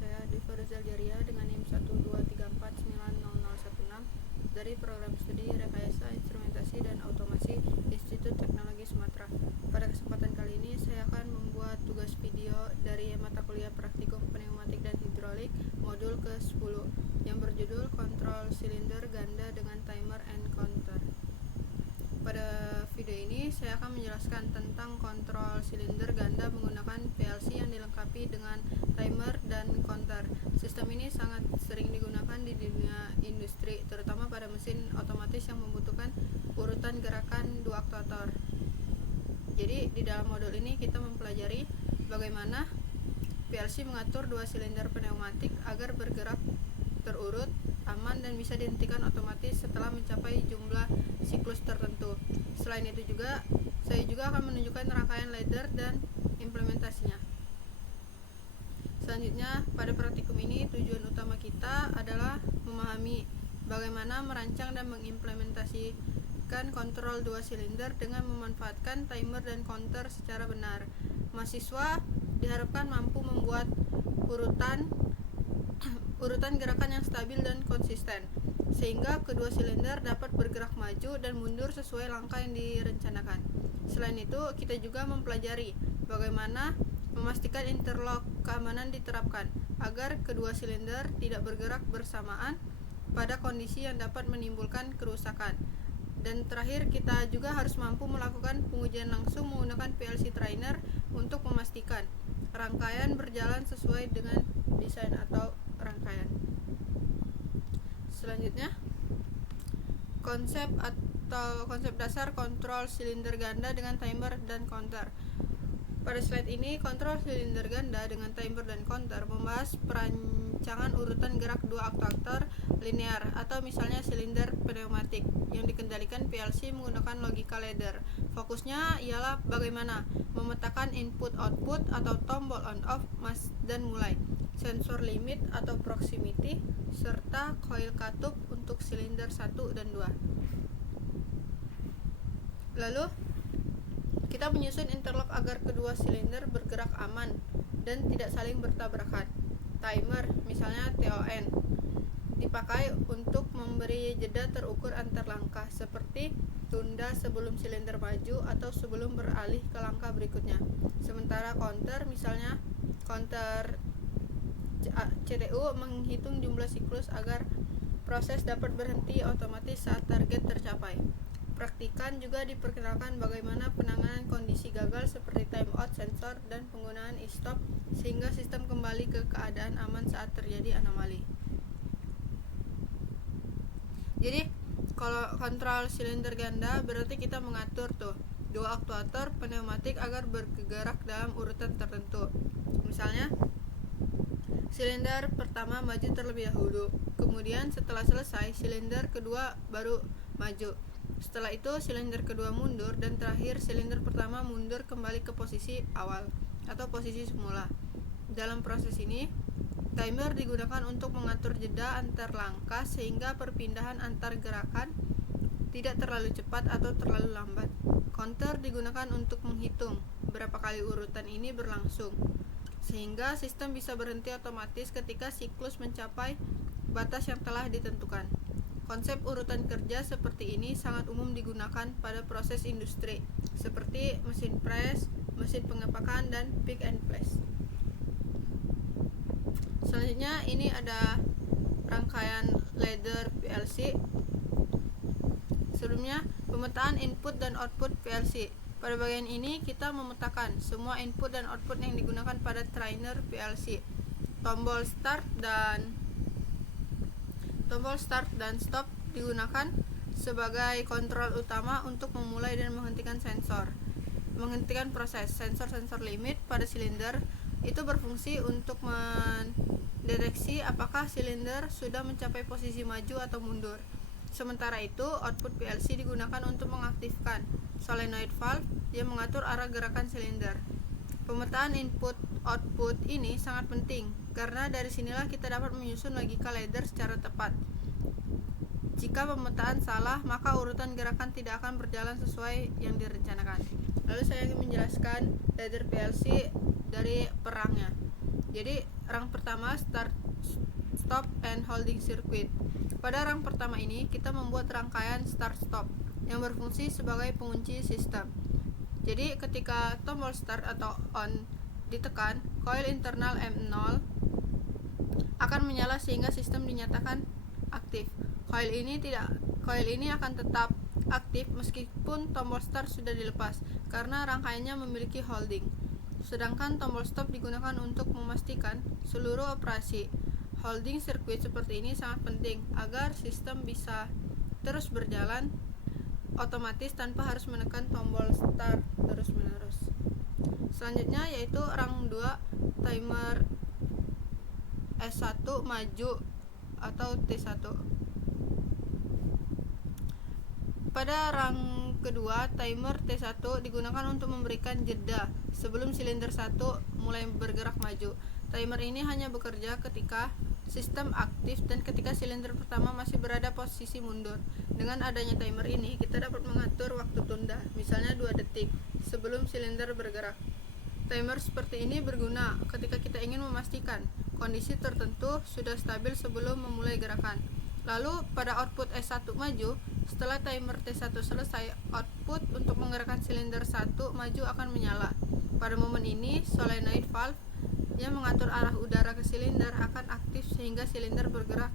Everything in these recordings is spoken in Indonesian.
saya Diva Rozaljaria dengan NIM 123490016 dari Program Studi Rekayasa Instrumentasi dan Otomasi Institut Teknologi Sumatera. Pada kesempatan kali ini saya akan membuat tugas video dari mata kuliah Praktikum Pneumatik dan Hidrolik modul ke-10 yang berjudul Kontrol Silinder Ganda dengan Timer and Counter. Pada video ini saya akan menjelaskan tentang kontrol silinder ganda menggunakan PLC yang dilengkapi dengan timer dan counter. Sistem ini sangat sering digunakan di dunia industri, terutama pada mesin otomatis yang membutuhkan urutan gerakan dua aktuator. Jadi di dalam modul ini kita mempelajari bagaimana PLC mengatur dua silinder pneumatik agar bergerak terurut, aman, dan bisa dihentikan otomatis setelah mencapai jumlah siklus tertentu. Selain itu juga, saya juga akan menunjukkan rangkaian ladder dan implementasinya. Selanjutnya, pada praktikum ini tujuan utama kita adalah memahami bagaimana merancang dan mengimplementasikan kontrol dua silinder dengan memanfaatkan timer dan counter secara benar. Mahasiswa diharapkan mampu membuat urutan gerakan yang stabil dan konsisten, sehingga kedua silinder dapat bergerak maju dan mundur sesuai langkah yang direncanakan. Selain itu, kita juga mempelajari bagaimana memastikan interlock keamanan diterapkan agar kedua silinder tidak bergerak bersamaan pada kondisi yang dapat menimbulkan kerusakan. Dan terakhir, kita juga harus mampu melakukan pengujian langsung menggunakan PLC trainer untuk memastikan rangkaian berjalan sesuai dengan desain atau rangkaian. Selanjutnya, konsep dasar kontrol silinder ganda dengan timer dan counter. Pada slide ini, kontrol silinder ganda dengan timer dan counter membahas perancangan urutan gerak dua aktuator linear atau misalnya silinder pneumatik yang dikendalikan PLC menggunakan logika ladder. Fokusnya ialah bagaimana memetakan input-output atau tombol on-off dan mulai, sensor limit atau proximity, serta coil katup untuk silinder 1 dan 2. Lalu, kita menyusun interlock agar kedua silinder bergerak aman dan tidak saling bertabrakan. Timer, misalnya TON, dipakai untuk memberi jeda terukur antar langkah, seperti tunda sebelum silinder maju atau sebelum beralih ke langkah berikutnya. Sementara counter, misalnya counter CTU, menghitung jumlah siklus agar proses dapat berhenti otomatis saat target tercapai. Praktikan juga diperkenalkan bagaimana penanganan kondisi gagal seperti timeout sensor dan penggunaan e-stop sehingga sistem kembali ke keadaan aman saat terjadi anomali. Jadi kalau kontrol silinder ganda berarti kita mengatur dua aktuator pneumatik agar bergerak dalam urutan tertentu. Misalnya, silinder pertama maju terlebih dahulu, kemudian setelah selesai silinder kedua baru maju. Setelah itu silinder kedua mundur, dan terakhir silinder pertama mundur kembali ke posisi awal atau posisi semula. Dalam proses ini, timer digunakan untuk mengatur jeda antar langkah sehingga perpindahan antar gerakan tidak terlalu cepat atau terlalu lambat. Counter digunakan untuk menghitung berapa kali urutan ini berlangsung, sehingga sistem bisa berhenti otomatis ketika siklus mencapai batas yang telah ditentukan. Konsep urutan kerja seperti ini sangat umum digunakan pada proses industri seperti mesin press, mesin pengepakan, dan pick and place. Selanjutnya, ini ada rangkaian ladder PLC. Sebelumnya, pemetaan input dan output PLC. Pada bagian ini kita memetakan semua input dan output yang digunakan pada trainer PLC. Tombol start dan stop digunakan sebagai kontrol utama untuk memulai dan menghentikan proses. Sensor limit pada silinder itu berfungsi untuk mendeteksi apakah silinder sudah mencapai posisi maju atau mundur. Sementara itu, output PLC digunakan untuk mengaktifkan solenoid valve yang mengatur arah gerakan silinder. Pemetaan input-output ini sangat penting karena dari sinilah kita dapat menyusun logika ladder secara tepat. Jika pemetaan salah, maka urutan gerakan tidak akan berjalan sesuai yang direncanakan. Lalu saya ingin menjelaskan ladder PLC dari perangnya. Jadi rang pertama start, stop and holding circuit. Pada rang pertama ini kita membuat rangkaian start stop yang berfungsi sebagai pengunci sistem. Jadi ketika tombol start atau on ditekan, koil internal M0 akan menyala sehingga sistem dinyatakan aktif. Koil ini akan tetap aktif meskipun tombol start sudah dilepas karena rangkaiannya memiliki holding. Sedangkan tombol stop digunakan untuk memastikan seluruh operasi. Holding circuit seperti ini sangat penting agar sistem bisa terus berjalan otomatis tanpa harus menekan tombol start terus-menerus. Selanjutnya yaitu rang 2 timer S1 maju atau T1. Pada rang kedua, timer T1 digunakan untuk memberikan jeda sebelum silinder 1 mulai bergerak maju. Timer ini hanya bekerja ketika sistem aktif dan ketika silinder pertama masih berada posisi mundur. Dengan adanya timer ini, kita dapat mengatur waktu tunda, misalnya 2 detik sebelum silinder bergerak. Timer seperti ini berguna ketika kita ingin memastikan kondisi tertentu sudah stabil sebelum memulai gerakan. Lalu pada output S1 maju, setelah timer T1 selesai, output untuk menggerakkan silinder 1 maju akan menyala. Pada momen ini, solenoid valve yang mengatur arah udara ke silinder akan aktif sehingga silinder bergerak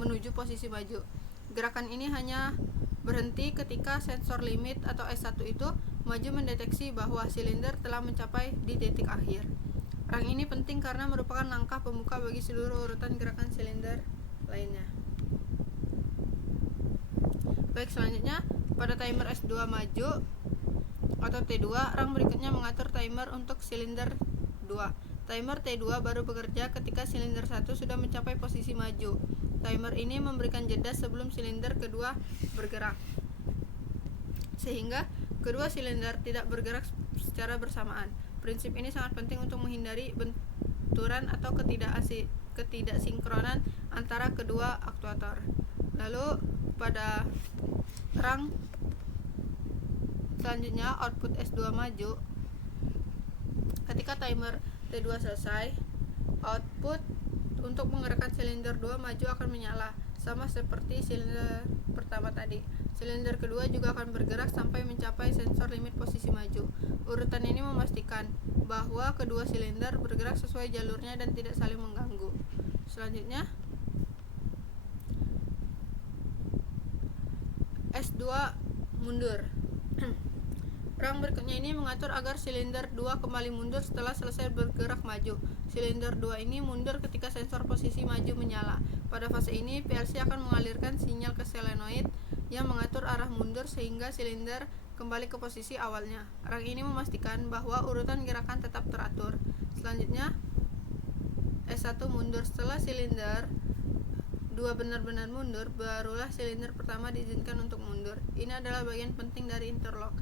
menuju posisi maju. Gerakan ini hanya berhenti ketika sensor limit atau S1 itu maju mendeteksi bahwa silinder telah mencapai di titik akhir. Rang ini penting karena merupakan langkah pembuka bagi seluruh urutan gerakan silinder lainnya. Baik, selanjutnya pada timer S2 maju atau T2, rang berikutnya mengatur timer untuk silinder 2. Timer T2 baru bekerja ketika silinder 1 sudah mencapai posisi maju. Timer ini memberikan jeda sebelum silinder kedua bergerak, sehingga kedua silinder tidak bergerak secara bersamaan. Prinsip ini sangat penting untuk menghindari benturan atau ketidaksinkronan antara kedua aktuator. Lalu pada rang selanjutnya, output S2 maju. Ketika timer T2 selesai, output untuk menggerakkan silinder 2 maju akan menyala, sama seperti silinder pertama tadi. Silinder kedua juga akan bergerak sampai mencapai sensor limit posisi maju. Urutan ini memastikan bahwa kedua silinder bergerak sesuai jalurnya dan tidak saling mengganggu. Selanjutnya, S2 mundur. Rang berikutnya ini mengatur agar silinder 2 kembali mundur setelah selesai bergerak maju. Silinder 2 ini mundur ketika sensor posisi maju menyala. Pada fase ini, PLC akan mengalirkan sinyal ke solenoid yang mengatur arah mundur sehingga silinder kembali ke posisi awalnya. Rang ini memastikan bahwa urutan gerakan tetap teratur. Selanjutnya, S1 mundur. Setelah silinder 2 benar-benar mundur, barulah silinder pertama diizinkan untuk mundur. Ini adalah bagian penting dari interlock,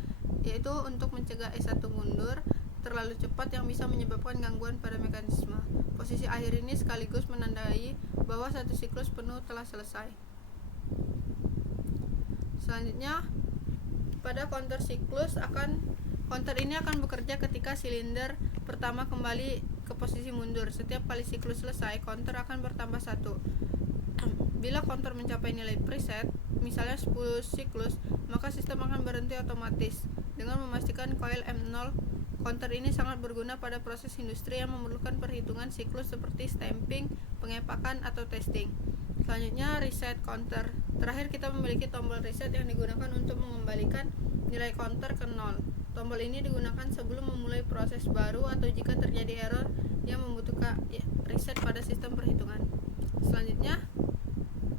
yaitu untuk mencegah S1 mundur terlalu cepat yang bisa menyebabkan gangguan pada mekanisme. Posisi akhir ini sekaligus menandai bahwa satu siklus penuh telah selesai. Selanjutnya, pada counter siklus counter ini akan bekerja ketika silinder pertama kembali ke posisi mundur. Setiap kali siklus selesai, counter akan bertambah 1. Bila counter mencapai nilai preset, misalnya 10 siklus, maka sistem akan berhenti otomatis. Dengan memastikan koil M0, counter ini sangat berguna pada proses industri yang memerlukan perhitungan siklus seperti stamping, pengepakan, atau testing. Selanjutnya, reset counter. Terakhir, kita memiliki tombol reset yang digunakan untuk mengembalikan nilai counter ke 0. Tombol ini digunakan sebelum memulai proses baru atau jika terjadi error yang membutuhkan reset pada sistem perhitungan. Selanjutnya,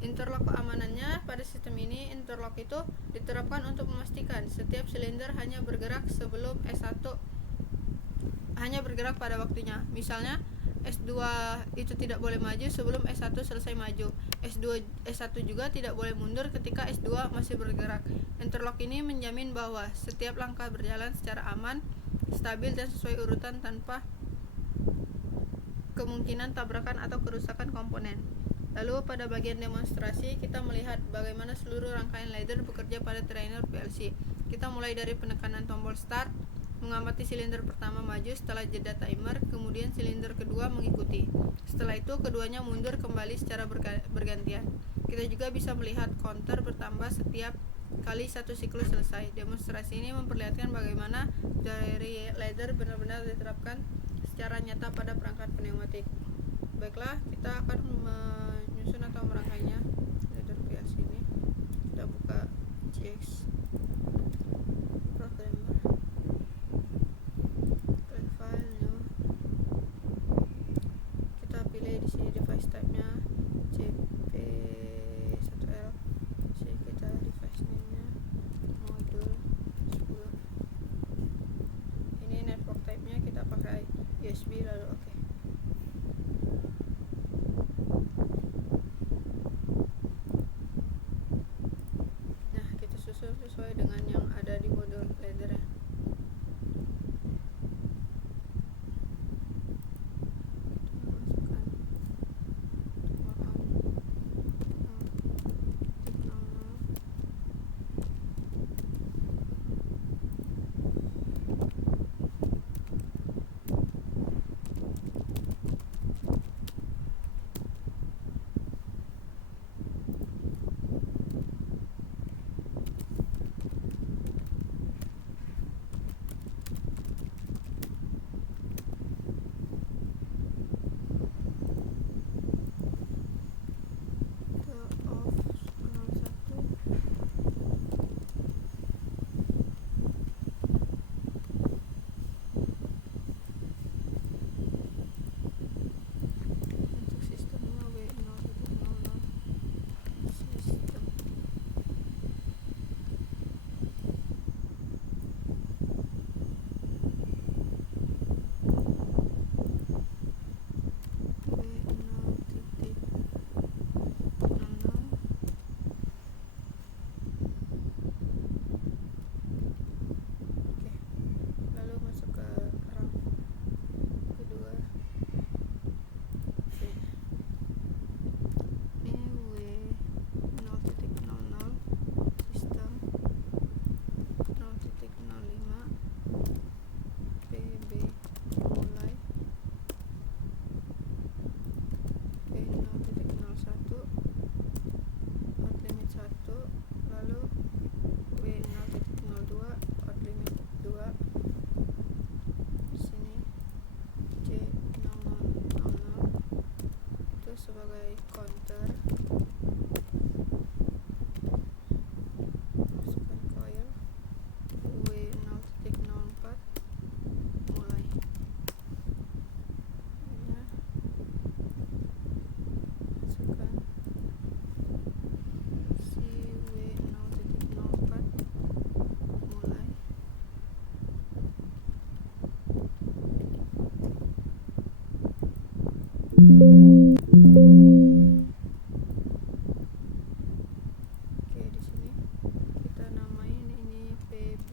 interlock keamanannya. Pada sistem ini, interlock itu diterapkan untuk memastikan setiap silinder hanya bergerak sebelum S1 hanya bergerak pada waktunya. Misalnya, S2 itu tidak boleh maju sebelum S1 selesai maju. S1 juga tidak boleh mundur ketika S2 masih bergerak. Interlock ini menjamin bahwa setiap langkah berjalan secara aman, stabil, dan sesuai urutan tanpa kemungkinan tabrakan atau kerusakan komponen. Lalu pada bagian demonstrasi, kita melihat bagaimana seluruh rangkaian ladder bekerja pada trainer PLC. Kita mulai dari penekanan tombol start, mengamati silinder pertama maju setelah jeda timer, kemudian silinder kedua mengikuti. Setelah itu keduanya mundur kembali secara bergantian. Kita juga bisa melihat counter bertambah setiap kali satu siklus selesai. Demonstrasi ini memperlihatkan bagaimana dari ladder benar-benar diterapkan secara nyata pada perangkat pneumatik. Baiklah, kita akan menyusun atau merangkainya. Ladder PLC ini kita buka GX programmer, klik file, new, kita pilih di sini device type-nya JP1L, sini kita device name-nya modul 10. Ini network type-nya kita pakai USB, lalu oke. Nah, kita susun sesuai dengan yang ada di modul ladder-nya. Sebagai counter, masukkan coil W0.04 mulai ya, masukkan si W0.04 mulai. Oke, di sini kita namain ini PB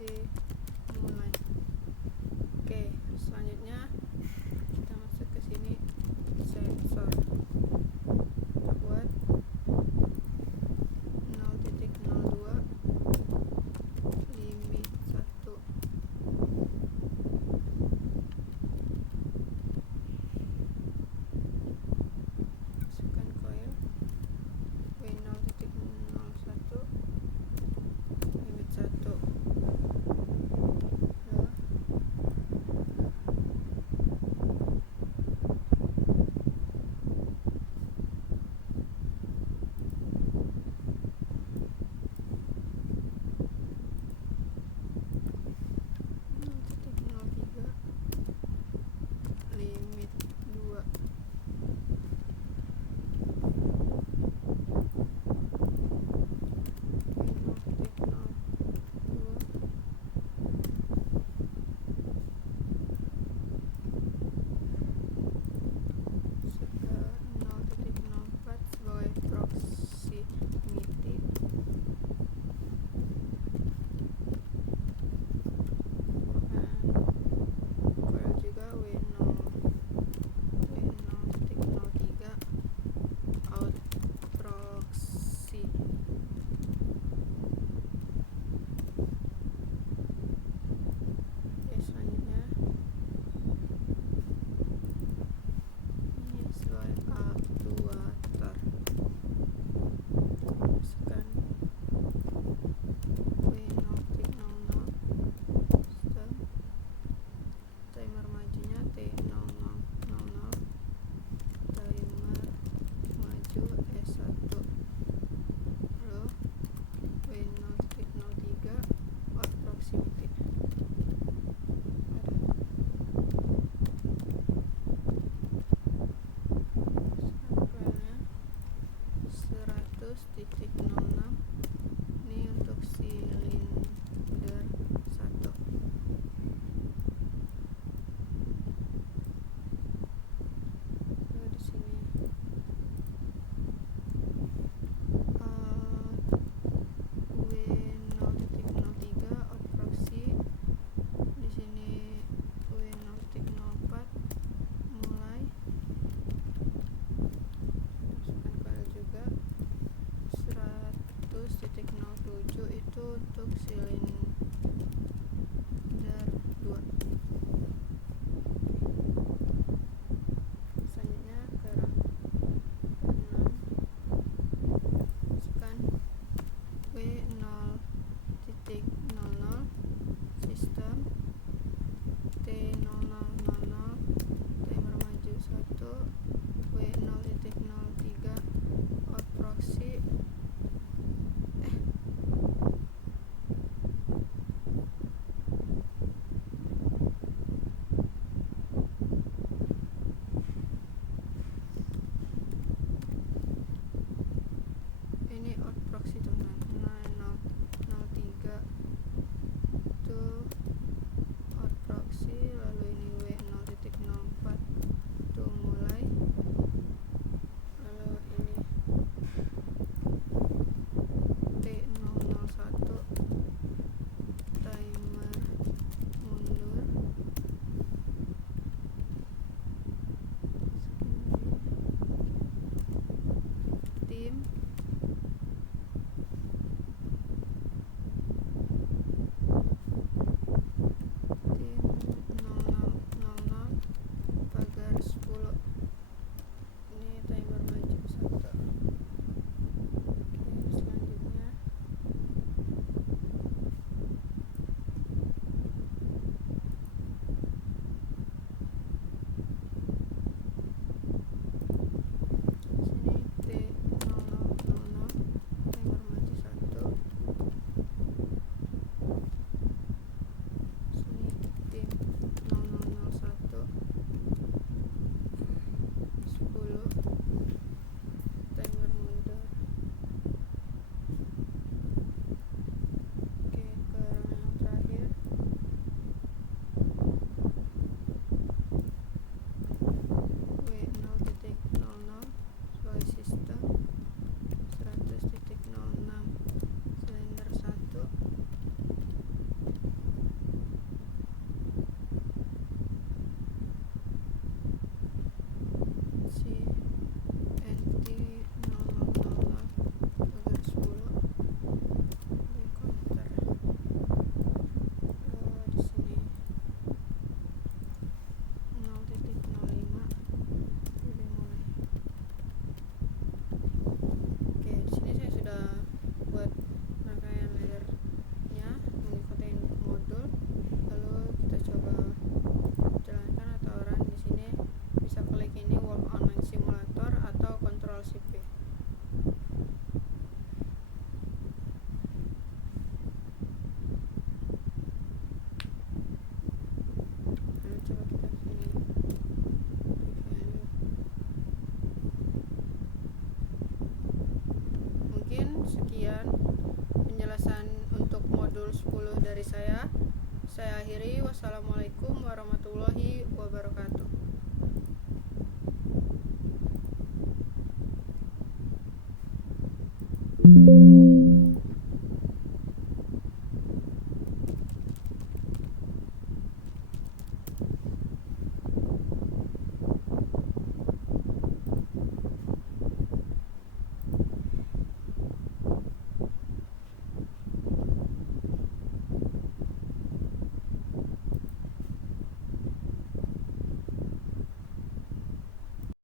mulai. Oke, selanjutnya kita masuk ke sini sensor. Kita buat 0.02 limit 1. Masukkan modul 10 dari saya akhiri. Wassalamualaikum warahmatullahi wabarakatuh.